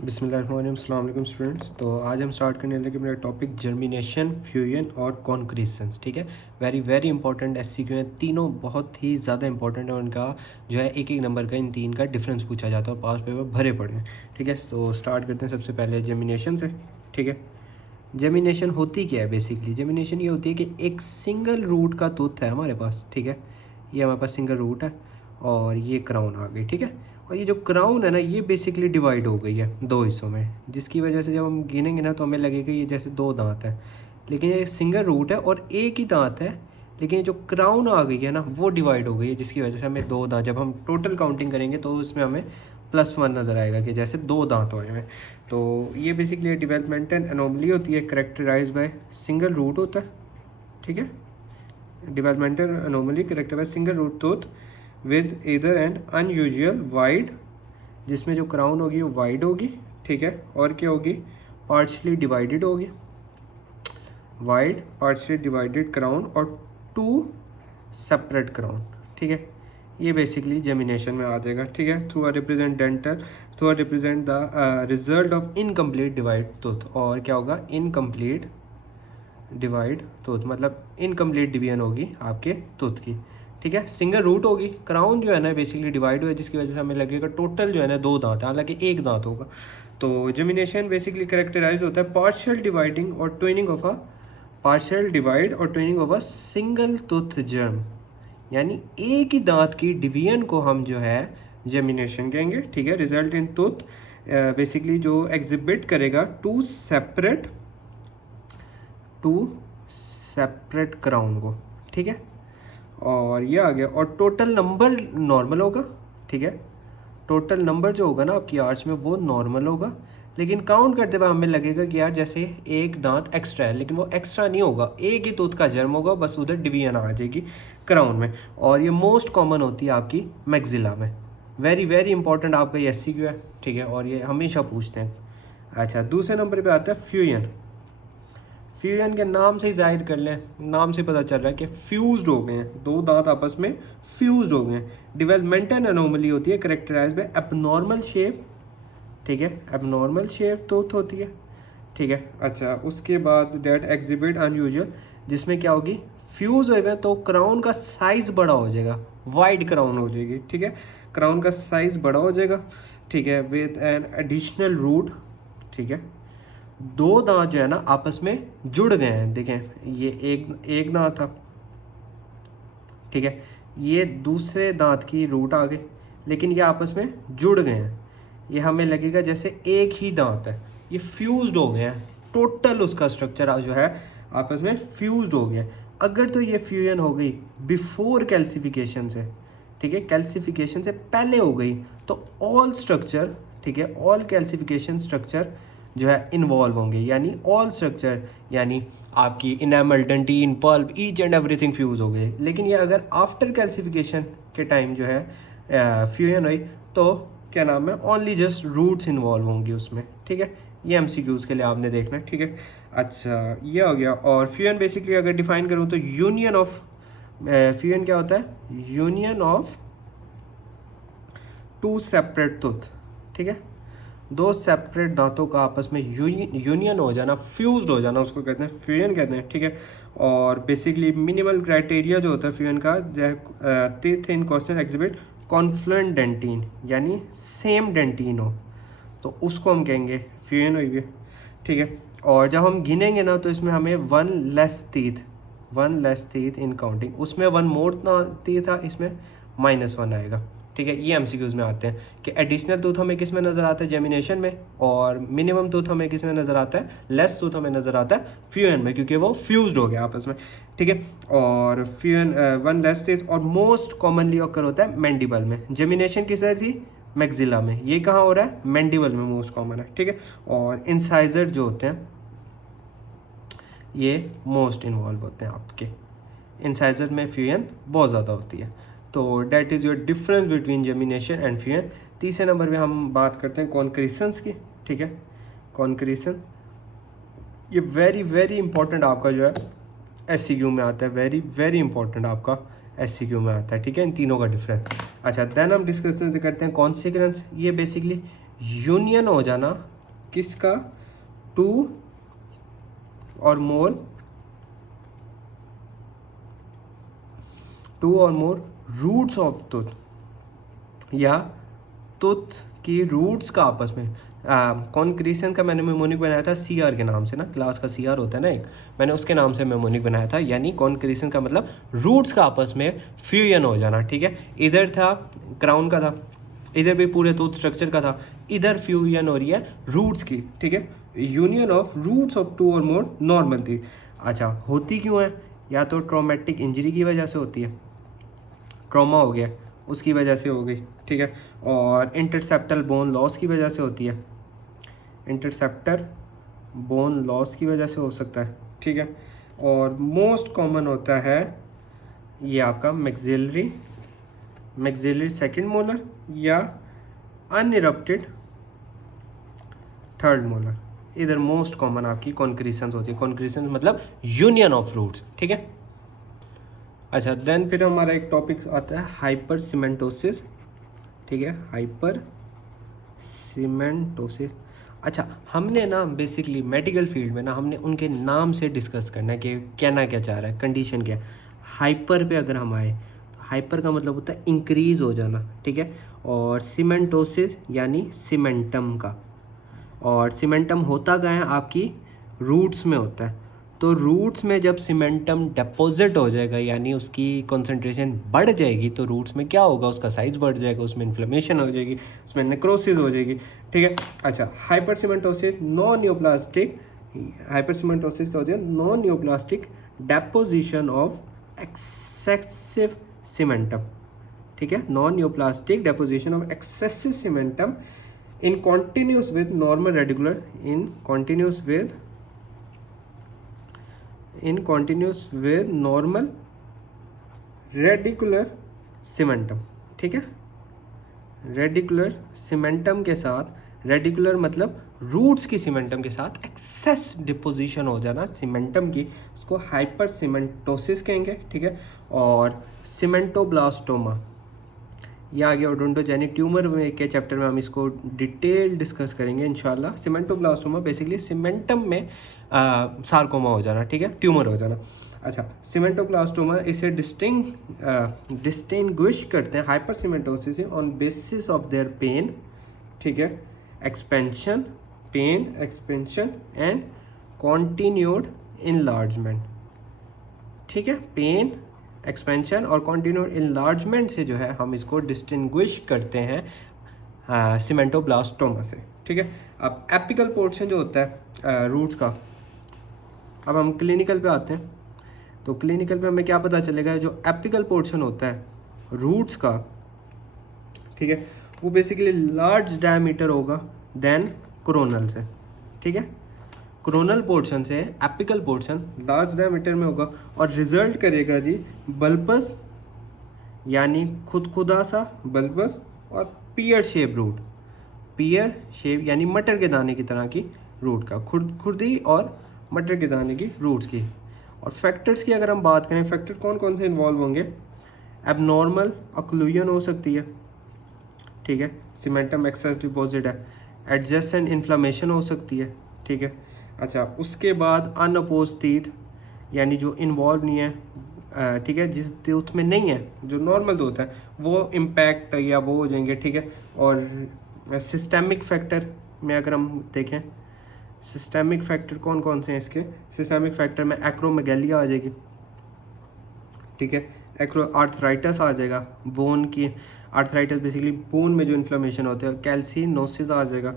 बिस्मिल्लाहिर्रहमानिर्रहीम, अस्सलाम वालेकुम स्टूडेंट्स। तो आज हम स्टार्ट करने लगे मेरा टॉपिक जर्मिनेशन, फ्यूजन और कॉन्क्रीशंस। ठीक है, वेरी वेरी इंपॉर्टेंट एससीक्यू हैं तीनों, बहुत ही ज़्यादा इंपॉर्टेंट है। उनका जो है एक एक नंबर का इन तीन का डिफरेंस पूछा जाता है और पास पेपर भरे पड़े हैं। ठीक है, तो स्टार्ट करते हैं सबसे पहले जर्मिनेशन से। ठीक है, जर्मिनेशन होती क्या है? बेसिकली जर्मिनेशन ये होती है कि एक सिंगल रूट का तूथ है हमारे पास। ठीक है, ये हमारे पास सिंगल रूट है और ये क्राउन आ गई। ठीक है, और ये जो क्राउन है ना, ये बेसिकली डिवाइड हो गई है दो हिस्सों में, जिसकी वजह से जब हम गिनेंगे ना तो हमें लगेगा ये जैसे दो दांत है, लेकिन ये सिंगल रूट है और एक ही दांत है। लेकिन ये जो क्राउन आ गई है ना, वो डिवाइड हो गई है, जिसकी वजह से हमें दो दांत, जब हम टोटल काउंटिंग करेंगे तो उसमें हमें +1 नज़र आएगा कि जैसे दो दांत हुए हैं। तो ये बेसिकली डेवलपमेंटल एनोमली होती है, करेक्टराइज बाय सिंगल रूट होता है। ठीक है, developmental anomaly character by single root tooth with इधर एंड अनयूजुअल वाइड, जिसमें जो क्राउन होगी वो वाइड होगी। ठीक है, और क्या होगी? पार्शली डिवाइडेड होगी, वाइड पार्शली डिवाइडेड क्राउन और टू सेपरेट क्राउन। ठीक है, ये बेसिकली जेमिनेशन में आ जाएगा। ठीक है, through a represent the result of incomplete divide tooth. और क्या होगा? इनकम्प्लीट डिवाइड टूथ, मतलब इनकम्प्लीट डिवीजन होगी आपके टूथ की। ठीक है, सिंगल रूट होगी, क्राउन जो है ना बेसिकली डिवाइड हुआ है, जिसकी वजह से हमें लगेगा टोटल जो है ना दो दांत है, हालांकि एक दांत होगा। तो जेमिनेशन बेसिकली करेक्टराइज होता है पार्शियल डिवाइडिंग और twinning of a partial divide और twinning of a single tooth germ, यानी एक ही दांत की डिवीजन को हम जो है जेमिनेशन कहेंगे। ठीक है, रिजल्ट इन टूथ बेसिकली जो एग्जिबिट करेगा टू सेपरेट क्राउन को। ठीक है, और ये आ गया, और टोटल नंबर नॉर्मल होगा। ठीक है, टोटल नंबर जो होगा ना आपकी आर्च में वो नॉर्मल होगा, लेकिन काउंट करते हुए हमें लगेगा कि यार जैसे एक दांत एक्स्ट्रा है, लेकिन वो एक्स्ट्रा नहीं होगा, एक ही टूथ का जर्म होगा, बस उधर डिवीजन आ जाएगी क्राउन में। और ये मोस्ट कॉमन होती है आपकी मैक्सिला में। वेरी वेरी इंपॉर्टेंट आपका ये एससीक्यू है। ठीक है, और ये हमेशा पूछते हैं। अच्छा, दूसरे नंबर पे आता है फ्यूजन। फ्यूजन के नाम से ही जाहिर कर लें, नाम से पता चल रहा है कि फ्यूज्ड हो गए हैं, दो दांत आपस में फ्यूज्ड हो गए हैं। डेवलपमेंटल एनोमली होती है करेक्टराइज बाय एबनॉर्मल शेप। ठीक है, एबनॉर्मल शेप टूथ होती है। ठीक है, अच्छा, उसके बाद डेट एग्जिबिट अनयूजुअल, जिसमें क्या होगी? फ्यूज होएगा तो क्राउन का साइज बड़ा हो जाएगा, वाइड क्राउन हो जाएगी। ठीक है, क्राउन का साइज बड़ा हो जाएगा। ठीक है, विद एन एडिशनल रूट। ठीक है, दो दांत जो है ना आपस में जुड़ गए हैं। देखें, ये एक दांत था। ठीक है, ये दूसरे दांत की रूट आ गई, लेकिन ये आपस में जुड़ गए हैं, ये हमें लगेगा जैसे एक ही दांत है, ये फ्यूज्ड हो गए हैं। टोटल उसका स्ट्रक्चर जो है आपस में फ्यूज्ड हो गया। अगर तो ये फ्यूजन हो गई बिफोर कैल्सिफिकेशन से, ठीक है, कैल्सिफिकेशन से पहले हो गई, तो ऑल स्ट्रक्चर, ठीक है, ऑल कैल्सिफिकेशन स्ट्रक्चर जो है इन्वॉल्व होंगे, यानी ऑल स्ट्रक्चर, यानी आपकी enamel, dentin, pulp, each and everything fuse हो गए। लेकिन ये अगर आफ्टर कैल्सिफिकेशन के टाइम जो है फ्यूजन हुई, तो क्या नाम है, ओनली जस्ट रूट्स इन्वॉल्व होंगी उसमें। ठीक है, ये एमसीक्यूज के लिए आपने देखना है। ठीक है, अच्छा, ये हो गया। और फ्यूजन बेसिकली अगर डिफाइन करूँ तो यूनियन ऑफ, फ्यूजन क्या होता है? Union of two separate tooth. ठीक है, दो सेपरेट दांतों का आपस में यूनियन हो जाना, फ्यूज्ड हो जाना, उसको कहते हैं फ्यूजन कहते हैं। ठीक है, और बेसिकली मिनिमल क्राइटेरिया जो होता है फ्यूजन का, teeth in question exhibit confluent dentin, यानी सेम डेंटिन हो, तो उसको हम कहेंगे फ्यूजन हुई है। ठीक है, और जब हम गिनेंगे ना तो इसमें हमें one less teeth in counting, उसमें वन मोर टीथ था, इसमें -1 आएगा। ठीक है, ये एमसीक्यूज में आते हैं कि एडिशनल टूथ हमें किस में नज़र आता है? जेमिनेशन में। और मिनिमम टूथ हमें किस में नज़र आता है? लेस टूथ हमें नज़र आता है फ्यूजन में, क्योंकि वो फ्यूज्ड हो गया आपस में। ठीक है, और फ्यूजन वन लेस टीथ, और मोस्ट कॉमनली ऑकर होता है मैंडिबल में। जेमिनेशन किस तरह थी? मैक्सिला में। ये कहाँ हो रहा है? मैंडिबल में मोस्ट कॉमन है। ठीक है, और इंसाइजर जो होते हैं ये मोस्ट इन्वॉल्व होते हैं आपके, इंसाइजर में फ्यूजन बहुत ज़्यादा होती है। तो that is your difference between gemination and fusion. तीसरे नंबर पे हम बात करते हैं कॉन्क्रीशंस की। ठीक है, कॉन्क्रीशन ये वेरी वेरी इंपॉर्टेंट आपका जो है एससीक्यू में आता है, वेरी वेरी इंपॉर्टेंट आपका एससीक्यू में आता है। ठीक है, इन तीनों का डिफरेंस। अच्छा, देन हम डिस्कस करते हैं कॉन्सिक्वेंस। ये बेसिकली यूनियन हो जाना किसका? 2 और मोर रूट्स ऑफ टूथ या टूथ की रूट्स का आपस में कॉन्क्रीशन का मैंने मेमोनिक बनाया था CR के नाम से ना, क्लास का CR होता है ना एक, मैंने उसके नाम से मेमोनिक बनाया था। यानी कॉन्क्रीशन का मतलब रूट्स का आपस में फ्यूजन हो जाना, ठीक है। इधर था क्राउन का था, इधर भी पूरे टूथ स्ट्रक्चर का था, इधर फ्यूजन हो रही है रूट्स की, ठीक है। यूनियन ऑफ रूट्स ऑफ 2 और मोर नॉर्मल थी। अच्छा, होती क्यों है? या तो ट्रॉमेटिक इंजरी की वजह से होती है, ट्रॉमा हो गया उसकी वजह से हो गई, ठीक है। और इंटरसेप्टल बोन लॉस की वजह से होती है, इंटरसेप्टर बोन लॉस की वजह से हो सकता है, ठीक है। और मोस्ट कॉमन होता है ये आपका मैक्सिलरी सेकंड मोलर या अनइरप्टेड थर्ड मोलर, इधर मोस्ट कॉमन आपकी कॉन्क्रीशंस होती है। कॉन्क्रीशंस मतलब यूनियन ऑफ रूट्स, ठीक है। अच्छा, देन फिर हमारा एक टॉपिक आता है हाइपर सीमेंटोसिस, ठीक है, हाइपर सीमेंटोसिस। अच्छा, हमने ना बेसिकली मेडिकल फील्ड में ना हमने उनके नाम से डिस्कस करना है कि कहना क्या चाह रहा है, कंडीशन क्या है। हाइपर पे अगर हम आए तो हाइपर का मतलब होता है इंक्रीज हो जाना, ठीक है। और सीमेंटोसिस यानी सीमेंटम का, और सीमेंटम होता क्या है आपकी रूट्स में होता है। तो रूट्स में जब सीमेंटम डिपॉजिट हो जाएगा यानी उसकी कंसंट्रेशन बढ़ जाएगी तो रूट्स में क्या होगा, उसका साइज बढ़ जाएगा, उसमें इन्फ्लेमेशन हो जाएगी, उसमें नेक्रोसिस हो जाएगी, ठीक है। अच्छा, हाइपर सीमेंटोसिस नॉन न्यूप्लास्टिक, हाइपर सीमेंटोसिस क्या होती है? Non neoplastic deposition of excessive cementum, ठीक है, non neoplastic deposition of excessive cementum in continuous with normal radicular in continuous with normal radicular cementum, ठीक है। रेडिकुलर सीमेंटम के साथ, रेडिकुलर मतलब रूट्स की सीमेंटम के साथ एक्सेस डिपोजिशन हो जाना सीमेंटम की, उसको हाइपर सीमेंटोसिस कहेंगे, ठीक है। और सीमेंटोब्लास्टोमा, ये आगे ओडोंटोजेनिक ट्यूमर में के चैप्टर में हम इसको डिटेल डिस्कस करेंगे इंशाल्लाह। सीमेंटोब्लास्टोमा बेसिकली सीमेंटम में सार्कोमा हो जाना, ठीक है, ट्यूमर हो जाना। अच्छा, सीमेंटोब्लास्टोमा इसे डिस्टिंग्विश करते हैं हाइपर सीमेंटोसिस से on basis of their pain, ठीक है, expansion, pain expansion and continued enlargement, ठीक है। पेन एक्सपेंशन और कॉन्टिन्यूड इनलार्जमेंट से जो है हम इसको डिस्टिंग्विश करते हैं सीमेंटोब्लास्टोमा से, ठीक है। अब एपिकल पोर्शन जो होता है रूट्स का, अब हम क्लिनिकल पे आते हैं। तो क्लिनिकल पे हमें क्या पता चलेगा, जो एपिकल पोर्शन होता है रूट्स का, ठीक है, वो बेसिकली लार्ज डायमीटर होगा देन कोरोनल से, ठीक है। कोरोनल पोर्शन से एपिकल पोर्शन लार्ज डायमीटर में होगा और रिजल्ट करेगा जी बल्बस यानी खुदखुदा सा बल्बस और pear shape root, pear shape यानी मटर के दाने की तरह की रूट का, खुदी और मटर के दाने की रूट्स की। और फैक्टर्स की अगर हम बात करें, फैक्टर कौन कौन से इन्वॉल्व होंगे? एबनॉर्मल ऑक्लूजन हो सकती है, ठीक है, सीमेंटम एक्सेस डिपॉजिट है। एडजेसेंट इन्फ्लामेशन हो सकती है, ठीक है। अच्छा, उसके बाद अनअपोज टीथ यानी जो इन्वॉल्व नहीं है, ठीक है, जिस टूथ में नहीं है, जो नॉर्मल टूथ है वो इम्पैक्ट या वो हो जाएंगे, ठीक है। और सिस्टेमिक फैक्टर में अगर हम देखें, सिस्टेमिक फैक्टर कौन कौन से हैं इसके? सिस्टेमिक फैक्टर में एक्रोमेगेलिया आ जाएगी, ठीक है, आर्थराइटिस आ जाएगा, बोन की आर्थराइटिस बेसिकली बोन में जो इन्फ्लेमेशन होते हैं, कैल्सिनोसिस आ जाएगा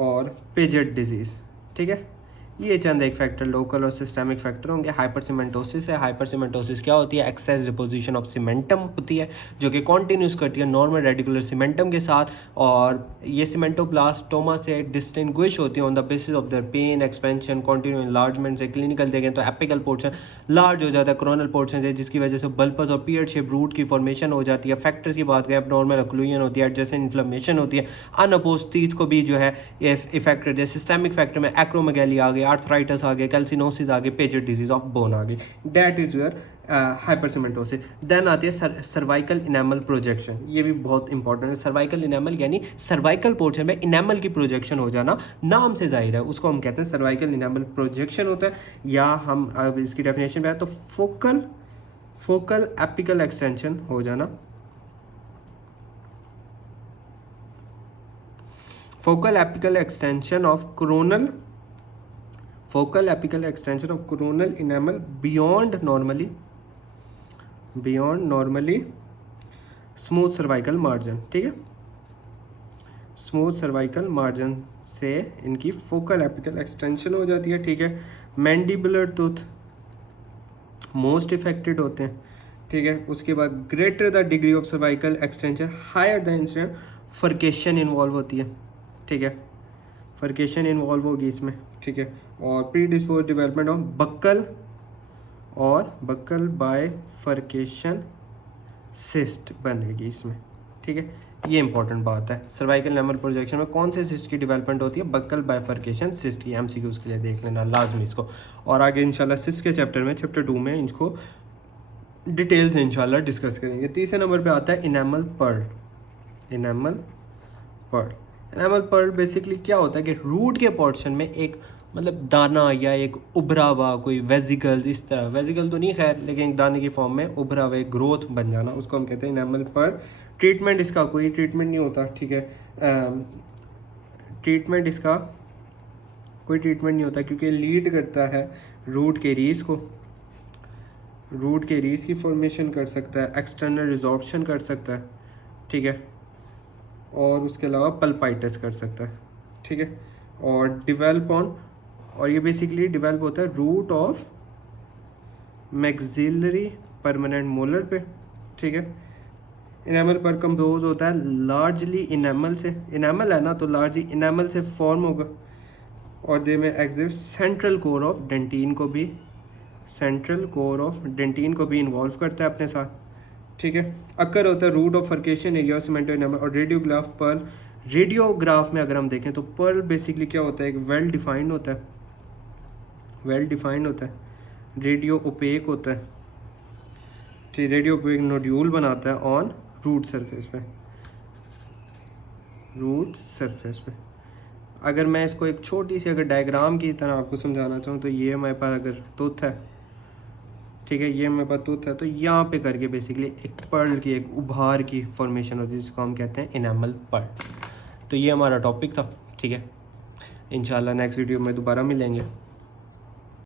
और पेजेट डिजीज़, ठीक है। ये चंद एक फैक्टर लोकल और सिस्टेमिक फैक्टर होंगे। हाइपर सीमेंटोसिस है, हाइपर सीमेंटोसिस क्या होती है? एक्सेस डिपोजिशन ऑफ सीमेंटम होती है जो कि कॉन्टिन्यूस करती है नॉर्मल रेडिकुलर सीमेंटम के साथ, और ये सीमेंटोब्लास्टोमा से डिस्टिंग्विश होती है on the basis of their pain expansion continue enlargement से। क्लिनिकल देखें तो एपिकल पोर्शन लार्ज हो जाता है, कोरोनल पोर्शन से, जिसकी वजह से बल्बस और पियर शेप रूट की फॉर्मेशन हो जाती है। फैक्टर्स की बात करें, नॉर्मल ऑक्लूजन होती है, एडजेसेंट इन्फ्लेमेशन होती है, अनअपोज टीथ को भी जो है ये इफेक्ट करती है। सिस्टेमिक फैक्टर में एक्रोमेगेलिया आ गया, आर्थराइटिस आ गए, कैल्सिनोसिस आ गए, पेजेड डिजीज ऑफ बोन आ गई, दैट इज योर हाइपरसिमेंटोसिस। देन आती है सर्वाइकल इनेमल प्रोजेक्शन, ये भी बहुत इंपॉर्टेंट है। सर्वाइकल इनेमल यानी सर्वाइकल पोर्शन में इनेमल की प्रोजेक्शन हो जाना, नाम से जाहिर है, उसको हम कहते हैं सर्वाइकल इनेमल प्रोजेक्शन होता है। या हम अब इसकी डेफिनेशन पे आए तो फोकल एपिकल एक्सटेंशन हो जाना, focal apical extension of coronal enamel beyond normally smooth cervical margin, ठीक है। स्मूथ सर्वाइकल मार्जिन से इनकी फोकल एपिकल एक्सटेंशन हो जाती है, ठीक है। मैंडिबुलर टूथ मोस्ट इफेक्टेड होते हैं, ठीक है। उसके बाद greater the degree of cervical extension higher the incident furcation involve होती है, ठीक है। फर्केशन इन्वॉल्व होगी इसमें, ठीक है। और predispose development of buccal bifurcation cyst बनेगी इसमें, ठीक है। ये इंपॉर्टेंट बात है। सर्वाइकल इनेमल प्रोजेक्शन में कौन से सिस्ट की डेवलपमेंट होती है? बक्कल बाइफर्केशन सिस्ट की। एमसीक्यूज के लिए देख लेना लाजमी इसको। और आगे इंशाल्लाह सिस्ट के चैप्टर में, चैप्टर 2 में इनको डिटेल से इंशाल्लाह डिस्कस करेंगे। तीसरे नंबर पे आता है इनेमल पर्ल बेसिकली क्या होता है कि रूट के पोर्शन में एक मतलब दाना या एक उभरा हुआ कोई वेजिकल, इस तरह वेजिकल तो नहीं खैर, लेकिन एक दाने की फॉर्म में उभरा हुआ एक ग्रोथ बन जाना, उसको हम कहते हैं इनेमल पर्ल। ट्रीटमेंट इसका कोई ट्रीटमेंट नहीं होता, ठीक है। ट्रीटमेंट इसका कोई ट्रीटमेंट नहीं होता क्योंकि लीड करता है रूट के रीज को, रूट के रीज की फॉर्मेशन कर सकता है, एक्सटर्नल रिजॉर्प्शन कर सकता है, ठीक है। और उसके अलावा पल्पाइटिस कर सकता है, ठीक है। और डिवेल्प ऑन, और ये बेसिकली डिवेल्प होता है root of maxillary permanent molar पे, ठीक है। इनेमल पर कंपोज होता है लार्जली इनेमल से, इनेमल है ना तो लार्जली इनेमल से फॉर्म होगा। और they may exhibit central core of dentin को भी इन्वॉल्व करता है अपने साथ, ठीक है। अक्कर होता है रूट ऑफ फर्केशन एरिया सीमेंटो इनेमल। और रेडियोग्राफ में अगर हम देखें तो पर्ल बेसिकली क्या होता है, एक वेल डिफाइंड होता है, रेडियो ओपेक होता है, ठीक। रेडियो ओपेक नोड्यूल बनाता है ऑन रूट सरफेस पे। अगर मैं इसको एक छोटी सी अगर डायग्राम की तरह आपको समझाना चाहूँ तो ये हमारे पास अगर टूथ है, ठीक है, ये हमारे पास टूथ है, तो यहाँ पे करके बेसिकली एक पर्ल की, एक उभार की फॉर्मेशन होती है जिसको हम कहते हैं इनेमल पर्ल। तो ये हमारा टॉपिक था, ठीक है। इंशाल्लाह नेक्स्ट वीडियो में दोबारा मिलेंगे।